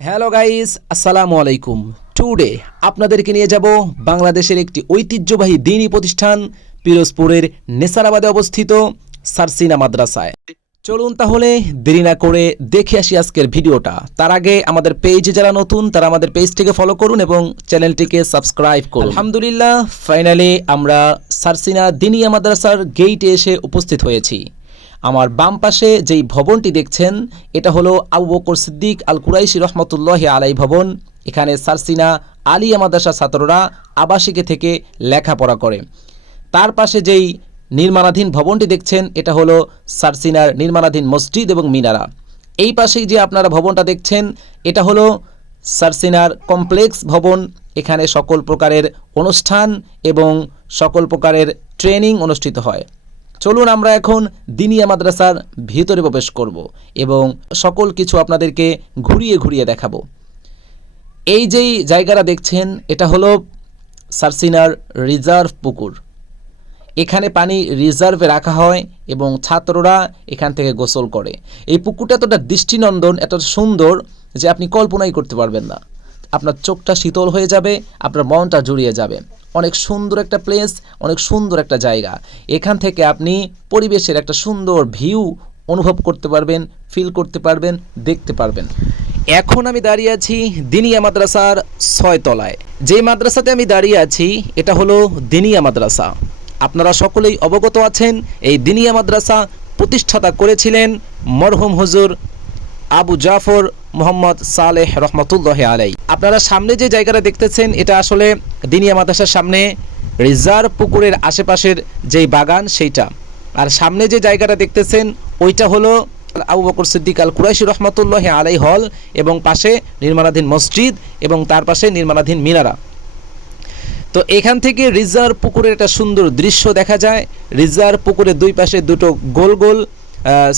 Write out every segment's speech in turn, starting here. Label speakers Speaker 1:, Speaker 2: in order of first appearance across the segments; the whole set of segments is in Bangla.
Speaker 1: হ্যালো গাইস আসসালামু আলাইকুম টুডে আপনাদেরকে নিয়ে যাব বাংলাদেশের একটি ঐতিহ্যবাহী দিনী প্রতিষ্ঠান পিরোজপুরের নেসারাবাদে অবস্থিত সারসিনা মাদ্রাসায়। চলুন তাহলে দেরি না করে দেখে আসি আজকের ভিডিওটা। তার আগে আমাদের পেজে যারা নতুন, তারা আমাদের পেজটিকে ফলো করুন এবং চ্যানেলটিকে সাবস্ক্রাইব করুন। আলহামদুলিল্লাহ ফাইনালি আমরা সারসিনা দিনিয়া মাদ্রাসার গেইটে এসে উপস্থিত হয়েছি। আমার বাম পাশে যেই ভবনটি দেখছেন, এটা হলো আবু বকর সিদ্দিক আল কুরাইশি রহমতুল্লাহ আলাই ভবন। এখানে সারসিনা আলিয়া মাদ্রাসা ছাত্ররা আবাসিকে থেকে লেখাপড়া করে। তার পাশে যেই নির্মাণাধীন ভবনটি দেখছেন, এটা হলো সারসিনার নির্মাণাধীন মসজিদ এবং মিনারা। এই পাশেই যে আপনারা ভবনটা দেখছেন, এটা হলো সারসিনার কমপ্লেক্স ভবন। এখানে সকল প্রকারের অনুষ্ঠান এবং সকল প্রকারের ট্রেনিং অনুষ্ঠিত হয়। চলুন আমরা এখন দিনিয়া মাদ্রাসার ভিতরে প্রবেশ করব এবং সকল কিছু আপনাদেরকে ঘুরিয়ে ঘুরিয়ে দেখাবো। এই যেই জায়গাটা দেখছেন, এটা হলো সারসিনার রিজার্ভ পুকুর। এখানে পানি রিজার্ভে রাখা হয় এবং ছাত্ররা এখান থেকে গোসল করে। এই পুকুরটা এতটা দৃষ্টিনন্দন, এত সুন্দর যে আপনি কল্পনাই করতে পারবেন না। আপনার চোখটা শীতল হয়ে যাবে, আপনার মনটা জুড়িয়ে যাবে। অনেক সুন্দর একটা প্লেস অনেক সুন্দর একটা জায়গা। এখান থেকে আপনি পরিবেশের একটা সুন্দর ভিউ অনুভব করতে পারবেন ফিল করতে পারবেন, দেখতে পারবেন। এখন আমি দাঁড়িয়ে আছি দিনিয়া মাদ্রাসার ছয়তলায়। যে মাদ্রাসাতে আমি দাঁড়িয়ে আছি, এটা হলো দিনিয়া মাদ্রাসা। আপনারা সকলেই অবগত আছেন, এই দিনিয়া মাদ্রাসা প্রতিষ্ঠাতা করেছিলেন মরহুম হুজুর আবু জাফর মোহাম্মদ সালেহ রহমতুল্লাহ আলাই আপনারা সামনে যে জায়গাটা দেখতেছেন, এটা আসলে দিনিয়া মাদ্রাসার সামনে রিজার্ভ পুকুরের আশেপাশের যেই বাগান, সেইটা। আর সামনে যে জায়গাটা দেখতেছেন, ওইটা হলো আবু বকর সিদ্দিক আল কুরাইশি রহমতুল্লাহ আলাই হল এবং পাশে নির্মাণাধীন মসজিদ এবং তার পাশে নির্মাণাধীন মিনারা। তো এখান থেকে রিজার্ভ পুকুরের একটা সুন্দর দৃশ্য দেখা যায়। রিজার্ভ পুকুরের দুই পাশে দুটো গোল গোল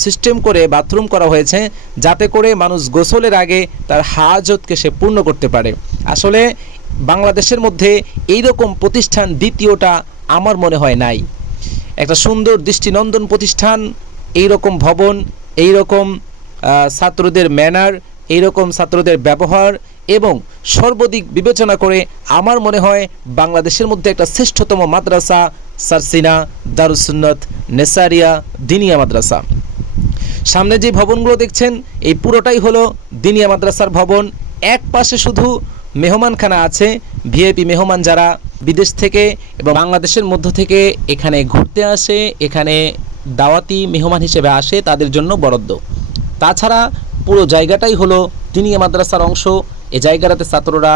Speaker 1: সিস্টেম করে বাথরুম করা হয়েছে যাতে করে মানুষ গোসলের আগে তার হাজতকে সে পূর্ণ করতে পারে। আসলে বাংলাদেশের মধ্যে এই রকম প্রতিষ্ঠান দ্বিতীয়টা আমার মনে হয় নাই। একটা সুন্দর দৃষ্টিনন্দন প্রতিষ্ঠান এই রকম ভবন এই রকম ছাত্রদের ম্যানার এই রকম ছাত্রদের ব্যবহার এবং সর্বদিক বিবেচনা করে আমার মনে হয় বাংলাদেশের মধ্যে একটা শ্রেষ্ঠতম মাদ্রাসা, সারসিনা দারুসুন্নত নেসারিয়া দিনিয়া মাদ্রাসা। সামনে যে ভবনগুলো দেখছেন, এই পুরোটাই হলো দিনিয়া মাদ্রাসার ভবন। এক পাশে শুধু মেহমানখানা আছে, ভিআইপি মেহমান যারা বিদেশ থেকে এবং বাংলাদেশের মধ্য থেকে এখানে ঘুরতে আসে, এখানে দাওয়াতি মেহমান হিসেবে আসে, তাদের জন্য বরাদ্দ। তাছাড়া পুরো জায়গাটাই হলো দিনিয়া মাদ্রাসার অংশ। এ জায়গাটাতে ছাত্ররা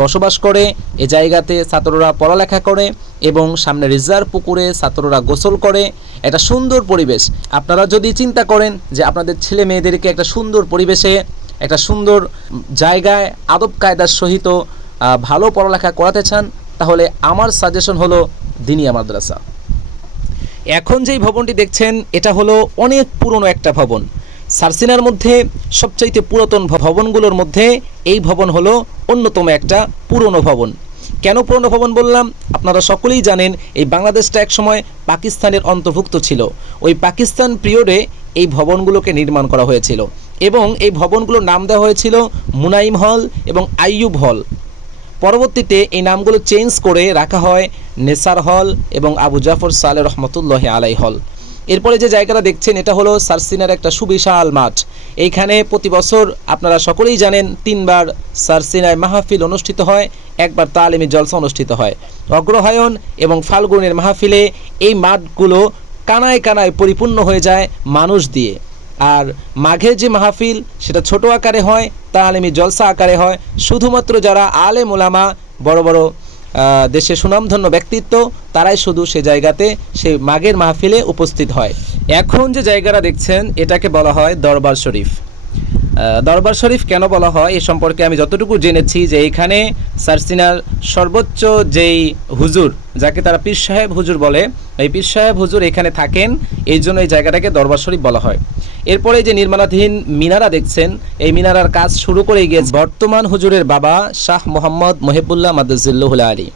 Speaker 1: বসবাস করে, এ জায়গাতে ছাত্ররা পড়ালেখা করে এবং সামনে রিজার্ভ পুকুরে ছাত্ররা গোসল করে। একটা সুন্দর পরিবেশ। আপনারা যদি চিন্তা করেন যে আপনাদের ছেলে মেয়েদেরকে একটা সুন্দর পরিবেশে, একটা সুন্দর জায়গায় আদব কায়দার সহিত ভালো পড়ালেখা করাতে চান, তাহলে আমার সাজেশন হলো দিনিয়া মাদ্রাসা। এখন যেই ভবনটি দেখছেন, এটা হলো অনেক পুরনো একটা ভবন। সারসিনার মধ্যে সবচাইতে পুরাতন ভবনগুলোর মধ্যে এই ভবন হলো অন্যতম একটা পুরনো ভবন। কেন পুরনো ভবন বললাম? আপনারা সকলেই জানেন, এই বাংলাদেশটা একসময় পাকিস্তানের অন্তর্ভুক্ত ছিল। ওই পাকিস্তান পিরিয়ডে এই ভবনগুলোকে নির্মাণ করা হয়েছিল এবং এই ভবনগুলোর নাম দেওয়া হয়েছিল মুনাইম হল এবং আইয়ুব হল। পরবর্তীতে এই নামগুলো চেঞ্জ করে রাখা হয় নেসার হল এবং আবু জাফর সালে রহমতুল্লাহ আলাই হল। এরপরে যে জায়গাটা দেখছেন, এটা হলো সারসিনার একটা সুবিশাল মাঠ। এইখানে প্রতি বছর আপনারা সকলেই জানেন, তিনবার সারসিনায় মাহফিল অনুষ্ঠিত হয়, একবার তালিমি জলসা অনুষ্ঠিত হয়। অগ্রহায়ণ এবং ফাল্গুনের মাহফিলে এই মাঠগুলো কানায় কানায় পরিপূর্ণ হয়ে যায় মানুষ দিয়ে। আর মাঘের যে মাহফিল, সেটা ছোট আকারে হয়, তালিমি জলসা আকারে হয়। শুধুমাত্র যারা আলে মোলামা বড় বড় দেশের সুনামধন্য ব্যক্তিত্ব, তারাই শুধু সে জায়গাতে সেই মাঘের মাহফিলে উপস্থিত হয়। এখন যে জায়গাটা দেখছেন, এটাকে বলা হয় দরবার শরীফ। দরবার শরীফ কেন বলা হয়, এ সম্পর্কে আমি যতটুকু জেনেছি যে এখানে সারসিনার সর্বোচ্চ যেই হুজুর, যাকে তারা পীর সাহেব হুজুর বলে, এই পীর সাহেব হুজুর এখানে থাকেন, এই জন্য এই জায়গাটাকে দরবার শরীফ বলা হয়। এরপরে যে নির্মাণাধীন মিনারা দেখছেন, এই মিনারার কাজ শুরু করে গিয়েছে বর্তমান হুজুরের বাবা শাহ মোহাম্মদ মহিবুল্লাহ মাদুজুল্লাহ আলী।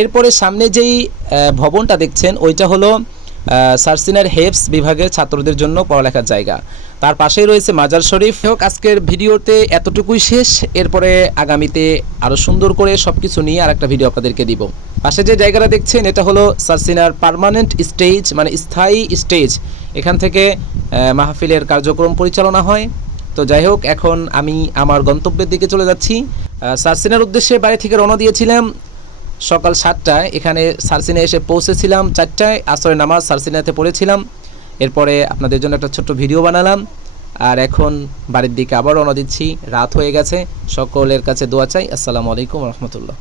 Speaker 1: এরপরে সামনে যেই ভবনটা দেখছেন, ওইটা হলো সারসিনার হেফস বিভাগের ছাত্রদের জন্য পড়ালেখার জায়গা। তার পাশেই রয়েছে মাজার শরীফ। হোক, আজকের ভিডিওতে এতটুকুই শেষ। এরপরে আগামীতে আরও সুন্দর করে সব কিছু নিয়ে আর একটা ভিডিও আপনাদেরকে দিব। পাশে যে জায়গাটা দেখছেন, এটা হলো সারসিনার পার্মানেন্ট স্টেজ মানে স্থায়ী স্টেজ। এখান থেকে মাহফিলের কার্যক্রম পরিচালনা হয়। তো যাই হোক, এখন আমি আমার গন্তব্যের দিকে চলে যাচ্ছি। সারসিনার উদ্দেশ্যে বাড়ি থেকে রওনা দিয়েছিলাম সকাল সাতটায়। এখানে সারসিনা এসে পৌঁছেছিলাম চারটায়। আসরের নামাজ সারসিনাতে পড়েছিলাম। এরপরে আপনাদের জন্য একটা ছোট্ট ভিডিও বানালাম। আর এখন বাড়ির দিকে আবার রওনা দিচ্ছি। রাত হয়ে গেছে। সকলের কাছে দোয়া চাই। আসসালামু আলাইকুম রহমতুল্লাহ।